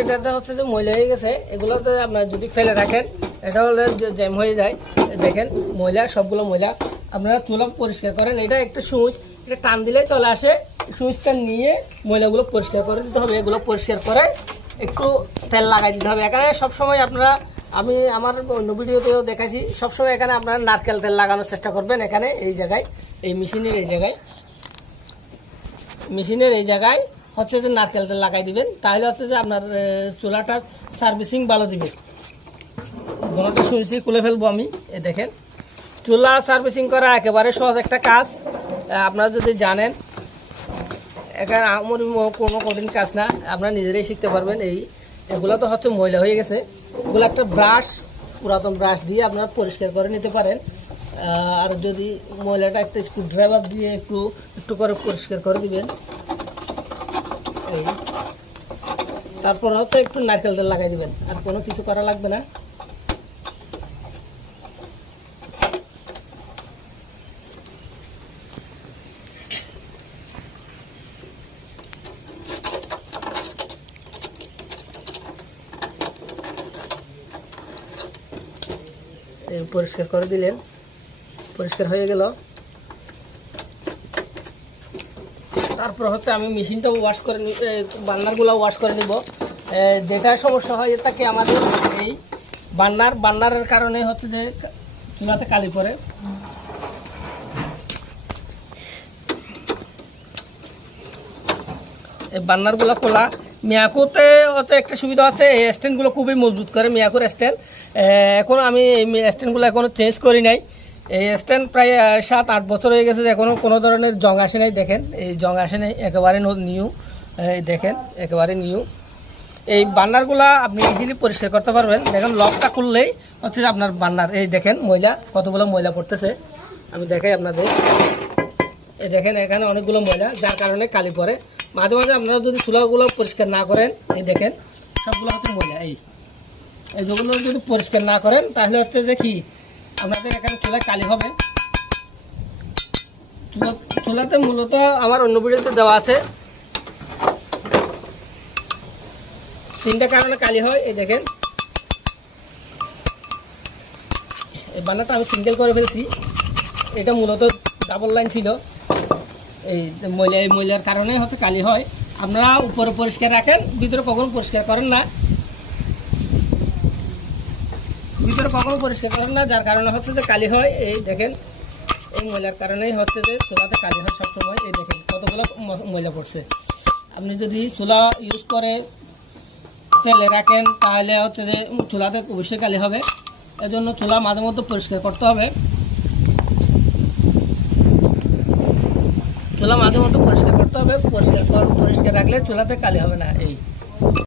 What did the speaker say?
এটাতে হচ্ছে যে ময়লা হয়ে গেছে, এগুলোতে আপনার যদি ফেলে রাখেন এটা হলে জ্যাম হয়ে যায়। দেখেন ময়লা, সবগুলো ময়লা। আপনারা চুলা পরিষ্কার করেন, এটা একটা সুইচ, এটা টান দিলে চলে আসে। সুইচটা নিয়ে ময়লাগুলো পরিষ্কার করে দিতে হবে। এগুলো পরিষ্কার করে একটু তেল লাগাই দিতে হবে। এখানে সবসময় আপনারা, আমি আমার অন্য ভিডিওতেও দেখাইছি, সবসময় এখানে আপনারা নারকেল তেল লাগানোর চেষ্টা করবেন। এখানে এই জায়গায়, এই মেশিনের এই জায়গায় হচ্ছে যে নারকেল তেল লাগাই দিবেন, তাহলে হচ্ছে যে আপনার চুলাটা সার্ভিসিং ভালো দিবে। ঘনটা শুনছি খুলে ফেলবো আমি। এই দেখেন, চুলা সার্ভিসিং করা একেবারে সহজ একটা কাজ, আপনারা যদি জানেন। এখানে আমার কোনো কঠিন কাজ না, আপনারা নিজেরাই শিখতে পারবেন। এগুলো তো হচ্ছে ময়লা হয়ে গেছে, এগুলো একটা ব্রাশ, পুরাতন ব্রাশ দিয়ে আপনারা পরিষ্কার করে নিতে পারেন। আর যদি ময়লাটা একটা স্ক্রুড্রাইভার দিয়ে একটু করে পরিষ্কার করে দিবেন। তারপর হচ্ছে একটু নারকেল তেল লাগাই দিবেন, আর কোনো কিছু করা লাগবে না। পরিষ্কার করে দিলেন, পরিষ্কার হয়ে গেল। তারপর হচ্ছে আমি মেশিনটা ওয়াশ করে বার্নারগুলো ওয়াশ করে নিব। যেটা সমস্যা হয় থাকে আমাদের এই বার্নারের কারণে হচ্ছে যে চুলাতে কালি পড়ে। এই বার্নারগুলো খোলা, মিয়াকোতে হচ্ছে একটা সুবিধা আছে, এই স্ট্যান্ডগুলো খুবই মজবুত করে, মিয়াকোর স্ট্যান্ড। এখন আমি এই স্ট্যান্ডগুলো এখনও চেঞ্জ করি নাই। এই স্ট্যান্ড প্রায় 7-8 বছর হয়ে গেছে, এখনও কোনো ধরনের জং আসে নাই। দেখেন এই জং আসে নাই, একেবারে নিউ। এই দেখেন একেবারে নিউ। এই বার্নারগুলো আপনি ইজিলি পরিষ্কার করতে পারবেন। দেখেন লকটা খুললেই হচ্ছে আপনার বার্নার। এই দেখেন ময়লা, কতগুলো ময়লা পড়তেছে, আমি দেখাই আপনাদের। এই দেখেন এখানে অনেকগুলো ময়লা, যার কারণে কালি পড়ে। মাঝে মাঝে আপনারা যদি চুলাগুলো পরিষ্কার না করেন, এই দেখেন সবগুলো হচ্ছে ময়লা। এইগুলো যদি পরিষ্কার না করেন তাহলে হচ্ছে যে কি আপনাদের এখানে চুলায় কালি হবে। চুলাতে মূলত আমার অন্য ভিডিওতে দেওয়া আছে 3টা কারণে কালি হয়। এই দেখেন এই বার্নারটা আমি সিঙ্গেল করে ফেলছি, এটা মূলত ডাবল লাইন ছিল। এই ময়লার কারণে হচ্ছে কালি হয়। আপনারা উপরে পরিষ্কার রাখেন, ভিতরে কখনো পরিষ্কার করেন না, যার কারণে হচ্ছে যে কালি হয়। এই দেখেন এই ময়লার কারণেই হচ্ছে যে চুলাতে কালি হয় সবসময়। এই দেখেন কতগুলো ময়লা পড়ছে। আপনি যদি চুলা ইউজ করে ফেলে রাখেন তাহলে হচ্ছে যে চুলাতে অবশ্যই কালি হবে। এজন্য চুলা মাঝে মধ্যে পরিষ্কার করতে হবে। পরিষ্কার রাখলে চুলাতে কালি হবে না।